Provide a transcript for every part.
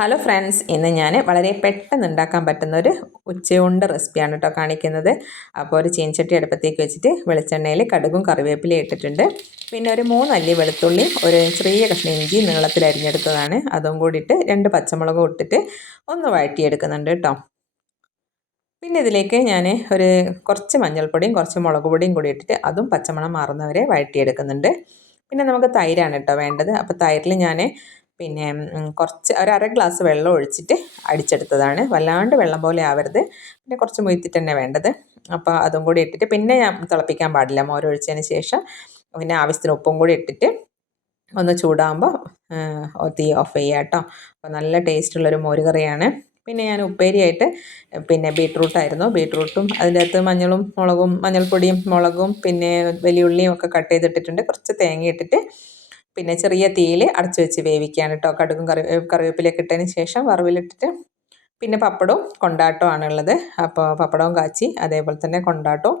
Hello friends, ഇന്ന് ഞാൻ വളരെ പെട്ടെന്ന് ഉണ്ടാക്കാൻ പറ്റുന്ന ഒരു ഉച്ചയൂണിൻ്റെ റെസിപ്പിയാണ് കേട്ടോ കാണിക്കുന്നത്. അപ്പോൾ ഒരു ചീനച്ചട്ടി അടുപ്പത്തേക്ക് വെച്ചിട്ട് വെളിച്ചെണ്ണയിൽ കടുകും കറിവേപ്പിലയും ഇട്ടിട്ടുണ്ട്. പിന്നെ ഒരു 3 അല്ലി വെളുത്തുള്ളി, ഒരു ചെറിയ കഷ്ണം ഇഞ്ചി നീളത്തിൽ അരിഞ്ഞെടുത്തതാണ്, അതും കൂടിയിട്ട് 2 പച്ചമുളകും ഇട്ടിട്ട് ഒന്ന് വഴറ്റിയെടുക്കുന്നുണ്ട് കേട്ടോ. പിന്നെ ഇതിലേക്ക് ഞാൻ കുറച്ച് മഞ്ഞൾപ്പൊടിയും കുറച്ച് മുളക് പൊടിയും കൂടി ഇട്ടിട്ട് അതും പച്ചമണം മാറുന്നവരെ വഴറ്റിയെടുക്കുന്നുണ്ട്. പിന്നെ നമുക്ക് തൈരാണ് കേട്ടോ വേണ്ടത്. അപ്പോൾ തൈരിൽ ഞാൻ പിന്നെ കുറച്ച് ഒരു അര ഗ്ലാസ് വെള്ളം ഒഴിച്ചിട്ട് അടിച്ചെടുത്തതാണ്. വല്ലാണ്ട് വെള്ളം പോലെ ആവരുത്, പിന്നെ കുറച്ച് മൊയ്ത്തിട്ട് തന്നെ വേണ്ടത്. അപ്പോൾ അതും കൂടി ഇട്ടിട്ട് പിന്നെ ഞാൻ തിളപ്പിക്കാൻ പാടില്ല. മോരൊഴിച്ചതിന് ശേഷം പിന്നെ ആവശ്യത്തിന് ഉപ്പും കൂടി ഇട്ടിട്ട് ഒന്ന് ചൂടാകുമ്പോൾ തീ ഓഫ് ചെയ്യുക കേട്ടോ. അപ്പോൾ നല്ല ടേസ്റ്റുള്ളൊരു മോര് കറിയാണ്. പിന്നെ ഞാൻ ഉപ്പേരിയായിട്ട് പിന്നെ ബീട്രൂട്ടായിരുന്നു. ബീട്രൂട്ടും അതിൻ്റെ അകത്ത് മഞ്ഞളും മുളകും, മഞ്ഞൾപ്പൊടിയും മുളകും പിന്നെ വലിയ ഉള്ളിയും ഒക്കെ കട്ട് ചെയ്തിട്ടിട്ടുണ്ട്. കുറച്ച് തേങ്ങ ഇട്ടിട്ട് പിന്നെ ചെറിയ തീയിൽ അടച്ചു വെച്ച് വേവിക്കുകയാണ് കേട്ടോ. കടുകും കറിവേപ്പിലയൊക്കെ ഇട്ടതിന് ശേഷം വറവിലിട്ടിട്ട് പിന്നെ പപ്പടവും കൊണ്ടാട്ടവും ആണുള്ളത്. അപ്പോൾ പപ്പടവും കാച്ചി, അതേപോലെ തന്നെ കൊണ്ടാട്ടവും,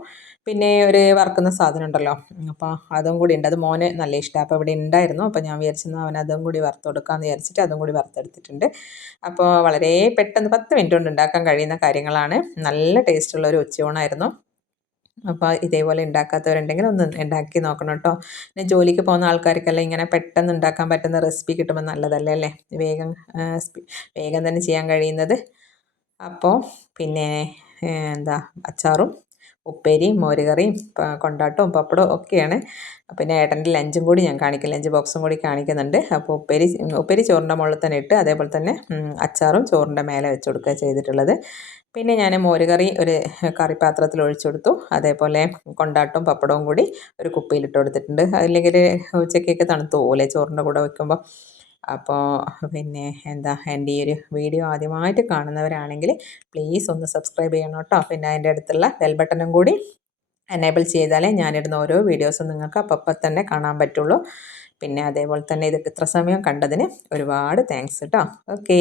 പിന്നെ ഒരു വറുക്കുന്ന സാധനം ഉണ്ടല്ലോ, അപ്പോൾ അതും കൂടി ഉണ്ട്. അത് മോന് നല്ല ഇഷ്ടമാണ്. അപ്പോൾ ഇവിടെ ഉണ്ടായിരുന്നു. അപ്പോൾ ഞാൻ വിചാരിച്ചെന്നാൽ അവൻ അതും കൂടി വറുത്ത് കൊടുക്കാമെന്ന് വിചാരിച്ചിട്ട് അതും കൂടി വറുത്തെടുത്തിട്ടുണ്ട്. അപ്പോൾ വളരെ പെട്ടെന്ന് 10 മിനിറ്റ് കൊണ്ട് ഉണ്ടാക്കാൻ കഴിയുന്ന കാര്യങ്ങളാണ്. നല്ല ടേസ്റ്റുള്ള ഒരു ഉച്ചയൂണായിരുന്നു. അപ്പോൾ ഇതേപോലെ ഉണ്ടാക്കാത്തവരുണ്ടെങ്കിൽ ഒന്ന് ഉണ്ടാക്കി നോക്കണം കേട്ടോ. പിന്നെ ജോലിക്ക് പോകുന്ന ആൾക്കാർക്കെല്ലാം ഇങ്ങനെ പെട്ടെന്ന് ഉണ്ടാക്കാൻ പറ്റുന്ന റെസിപ്പി കിട്ടുമ്പോൾ നല്ലതല്ലേ അല്ലേ? വേഗം വേഗം തന്നെ ചെയ്യാൻ കഴിയുന്നത്. അപ്പോൾ പിന്നെ എന്താ അച്ചാറും ഉപ്പേരിയും മോരുകറിയും കൊണ്ടാട്ടവും പപ്പടവും ഒക്കെയാണ്. പിന്നെ ഏട്ടൻ്റെ ലഞ്ചും കൂടി ഞാൻ കാണിക്കും, ലഞ്ച് ബോക്സും കൂടി കാണിക്കുന്നുണ്ട്. അപ്പോൾ ഉപ്പേരി ചോറിൻ്റെ മുകളിൽ തന്നെ ഇട്ട്, അതേപോലെ തന്നെ അച്ചാറും ചോറിൻ്റെ മേലെ വെച്ച് കൊടുക്കുക ചെയ്തിട്ടുള്ളത്. പിന്നെ ഞാൻ മോരുകറി ഒരു കറിപ്പാത്രത്തിൽ ഒഴിച്ചു കൊടുത്തു. അതേപോലെ കൊണ്ടാട്ടവും പപ്പടവും കൂടി ഒരു കുപ്പിയിലിട്ട് കൊടുത്തിട്ടുണ്ട്. അതില്ലെങ്കിൽ ഉച്ചക്കൊക്കെ തണുത്ത് പോകില്ലേ ചോറിൻ്റെ കൂടെ വയ്ക്കുമ്പോൾ. അപ്പോൾ പിന്നെ എൻ്റെ ഈ ഒരു വീഡിയോ ആദ്യമായിട്ട് കാണുന്നവരാണെങ്കിൽ പ്ലീസ് ഒന്ന് സബ്സ്ക്രൈബ് ചെയ്യണം കേട്ടോ. പിന്നെ അതിൻ്റെ അടുത്തുള്ള ബെൽ ബട്ടണും കൂടി എനേബിൾ ചെയ്താലേ ഞാനിടുന്ന ഓരോ വീഡിയോസും നിങ്ങൾക്ക് അപ്പം തന്നെ കാണാൻ പറ്റുള്ളൂ. പിന്നെ അതേപോലെ തന്നെ ഇതൊക്കെ ഇത്ര സമയം കണ്ടതിന് ഒരുപാട് താങ്ക്സ് കേട്ടോ. ഓക്കേ.